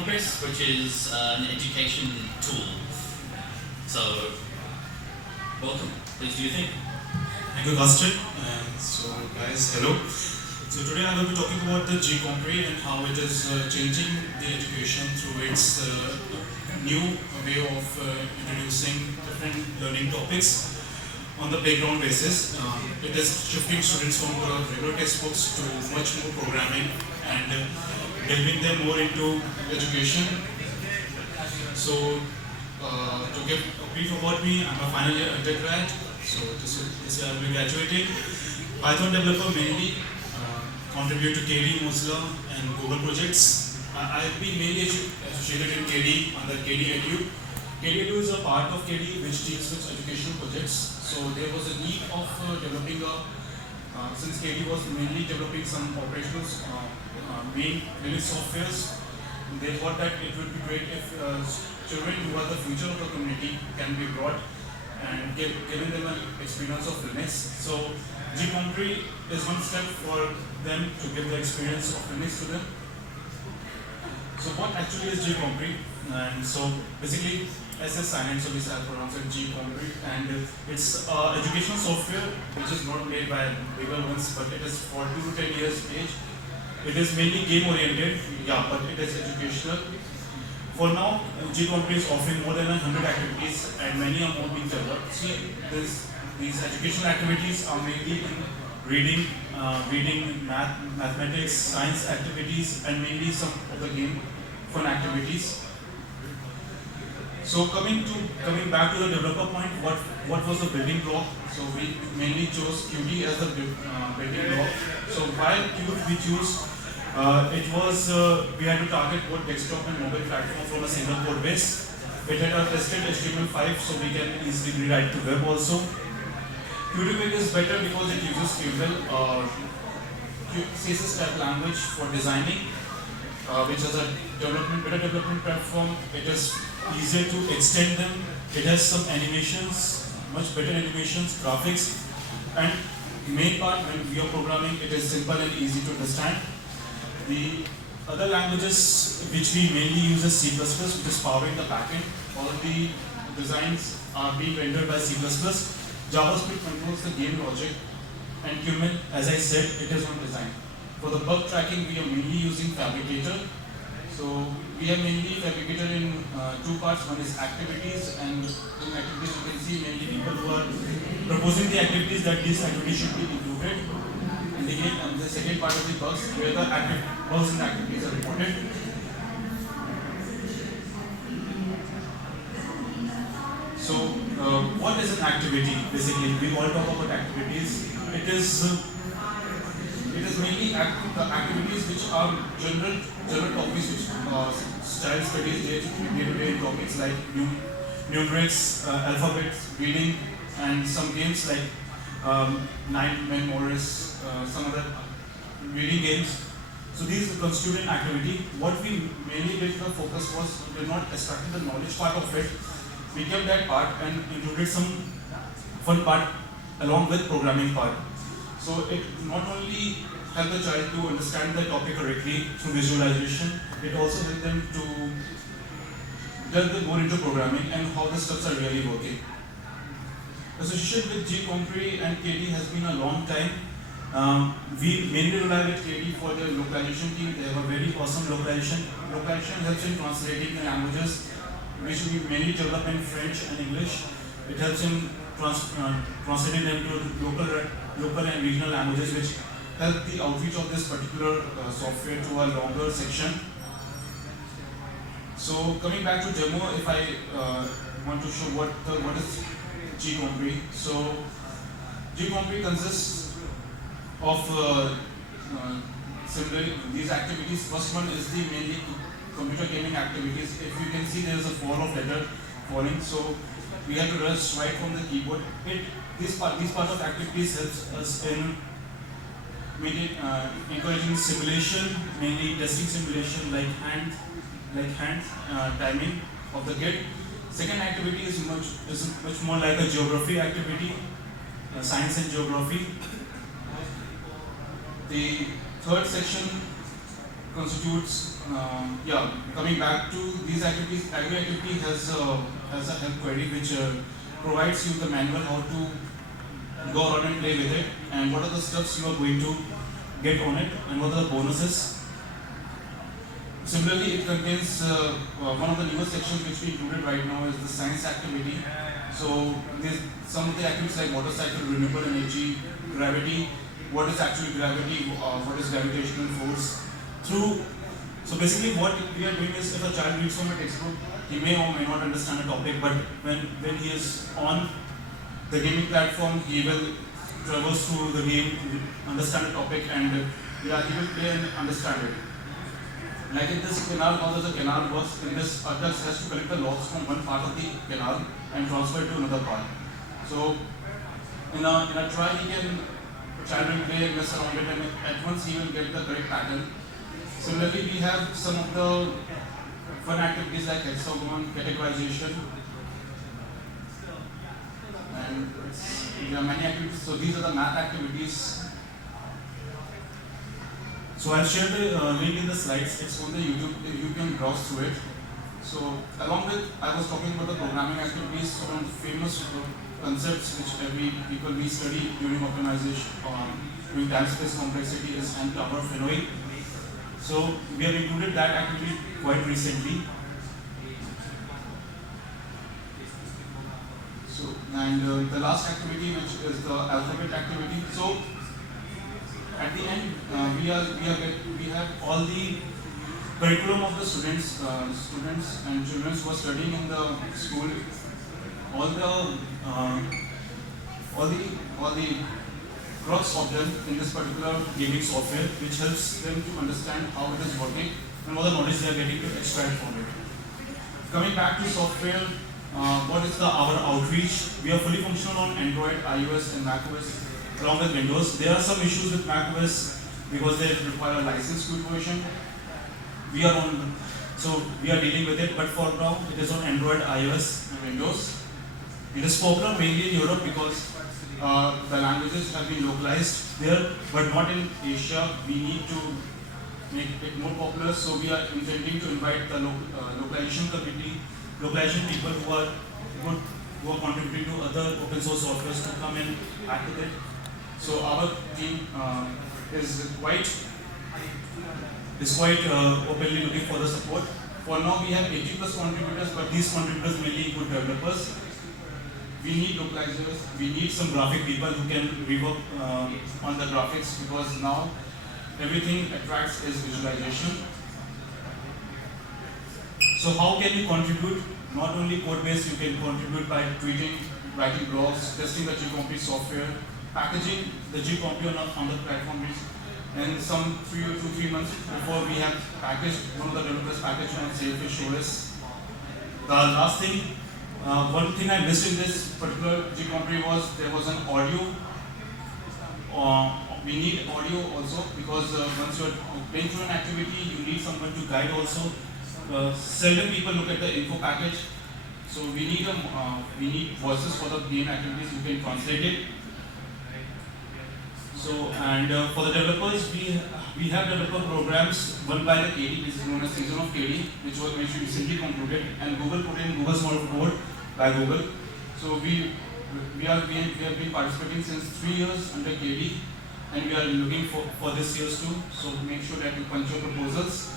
Compass, which is an education tool. So, welcome. Please do your thing. Thank you, Gaston. So, guys, hello. So today I'm going to be talking about the gCompre and how it is changing the education through its new way of introducing different learning topics on the playground basis. It is shifting students from regular textbooks to much more programming and delving them more into education. So, to give a brief about me, I'm a final year undergrad. So this year I'll be graduating. Python developer mainly, contribute to KDE, Mozilla and Google projects. I've been mainly associated in KDE under KDE Edu. KDE Edu is a part of KDE which deals with educational projects. So there was a need of developing since KDE was mainly developing some operational main Linux softwares, they thought that it would be great if children who are the future of the community can be brought and given them an experience of Linux. So gCompre is one step for them to give the experience of Linux to them. So what actually is gCompre? And so basically SS silent, so we have pronounced it gCompre, and it's educational software which is not made by bigger ones, but it is for 2 to 10 years age. It is mainly game oriented, yeah, but it is educational. For now, gCompre is offering more than 100 activities and many are more being developed. See, these educational activities are mainly in reading, mathematics, science activities, and mainly some of the game fun activities. So coming back to the developer point, what was the building block? So we mainly chose Qt as the building block. So why Qt we choose? It was we had to target both desktop and mobile platform from a single code base. It had a tested HTML5, so we can easily rewrite to web also. Qt is better because it uses Qvel, CSS type language for designing, which has a better development platform. It is easier to extend them. It has some animations, much better animations, graphics, and main part when we are programming, it is simple and easy to understand. The other languages which we mainly use is C++, which is powering the backend. All the designs are being rendered by C++. JavaScript controls the game logic, and Qml, as I said, it is on design. For the bug tracking, we are mainly using Fabricator. So we have mainly Fabricator in two parts. One is activities, and in activities you can see mainly people who are proposing the activities that these activities should be included. And the second part of the bugs, where the bugs and activities are reported. So what is an activity? Basically, we all talk about activities. It is mainly the activities which are general topics which child studies day-to-day topics like numerics, alphabets, reading, and some games like Nine Men Morris, some other reading games. So these constitute an activity. What we mainly did the focus was we did not extract the knowledge part of it. We kept that part and included some fun part along with programming part. So it not only helped the child to understand the topic correctly through visualization, it also helped them to delve more into programming and how the steps are really working. The association with gCompre and KDE has been a long time. We mainly rely with KDE for the localization team. They have a very awesome localization. Localization helps in translating the languages, which we mainly develop in French and English. It helps in translating them to local and regional languages, which help the outreach of this particular software to a longer section. So coming back to demo, if I want to show what is gCompre. So gCompre consists of similarly these activities. First one is the mainly computer gaming activities. If you can see, there is a fall of letter falling, so we have to just write from the keyboard. These part of activities helps us in encouraging simulation, mainly testing simulation like hand timing of the gate. Second activity is much more like a geography activity, science and geography. The third section constitutes, coming back to these activities, every activity has a help query which provides you the manual how to go around and play with it, and what are the steps you are going to get on it, and what are the bonuses. Similarly, it contains one of the newest sections which we included right now is the science activity. So there's some of the activities like water cycle, renewable energy, gravity, what is actually gravity, what is gravitational force. So basically what we are doing is if a child reads from a textbook, he may or may not understand a topic, but when he is on the gaming platform, he will traverse through the game, understand the topic, and he will play and understand it. Like in this canal, how does a canal works? In this, adults has to collect the logs from one part of the canal and transfer it to another part. So in a try, child will play and mess around it, and at once he will get the correct pattern. Similarly, we have some of the fun activities like hexagon, categorization, and there are many activities. So these are the math activities. So I'll share the link in the slides. It's on the YouTube. You can browse through it. So along with, I was talking about the programming activities, some famous concepts which every people we study during optimization, during time-space complexity is N-power Fenoid. So we have included that activity quite recently. So and the last activity, which is the alphabet activity. So at the end, we have all the curriculum of the students and children who are studying in the school. All the crux of them in this particular gaming software, which helps them to understand how it is working and what the knowledge they are getting to extract from it. Coming back to software, what is our outreach? We are fully functional on Android, iOS, and macOS, along with Windows. There are some issues with macOS because they require a licensed good version. We are dealing with it, but for now it is on Android, iOS, and Windows. It is popular mainly in Europe because the languages have been localized there, but not in Asia. We need to make it more popular, so we are intending to invite the localization community, localization people who are good, who are contributing to other open source softwares to come and act with it. So our team is quite openly looking for the support. For now, we have 80+ contributors, but these contributors mainly include developers. We need localizers, we need some graphic people who can rework on the graphics, because now everything attracts is visualization. So how can you contribute? Not only code base, you can contribute by tweeting, writing blogs, testing the gComply software, packaging the gComply on the platform. And some 2 to 3 months before, we have packaged, one of the developers packaged on Sailfish OS. The last thing, one thing I missed in this particular gComply was there was an audio. We need audio also, because once you are playing through an activity, you need someone to guide also. Seldom people look at the info package, so we need voices for the game activities. You can translate it. So, and for the developers, we have developer programs, one by the KD, which is known as Season of KD, which recently concluded, and Google put in Google Smart Code by Google. So we have been participating since 3 years under KD, and we are looking for this year's too. So make sure that you punch your proposals.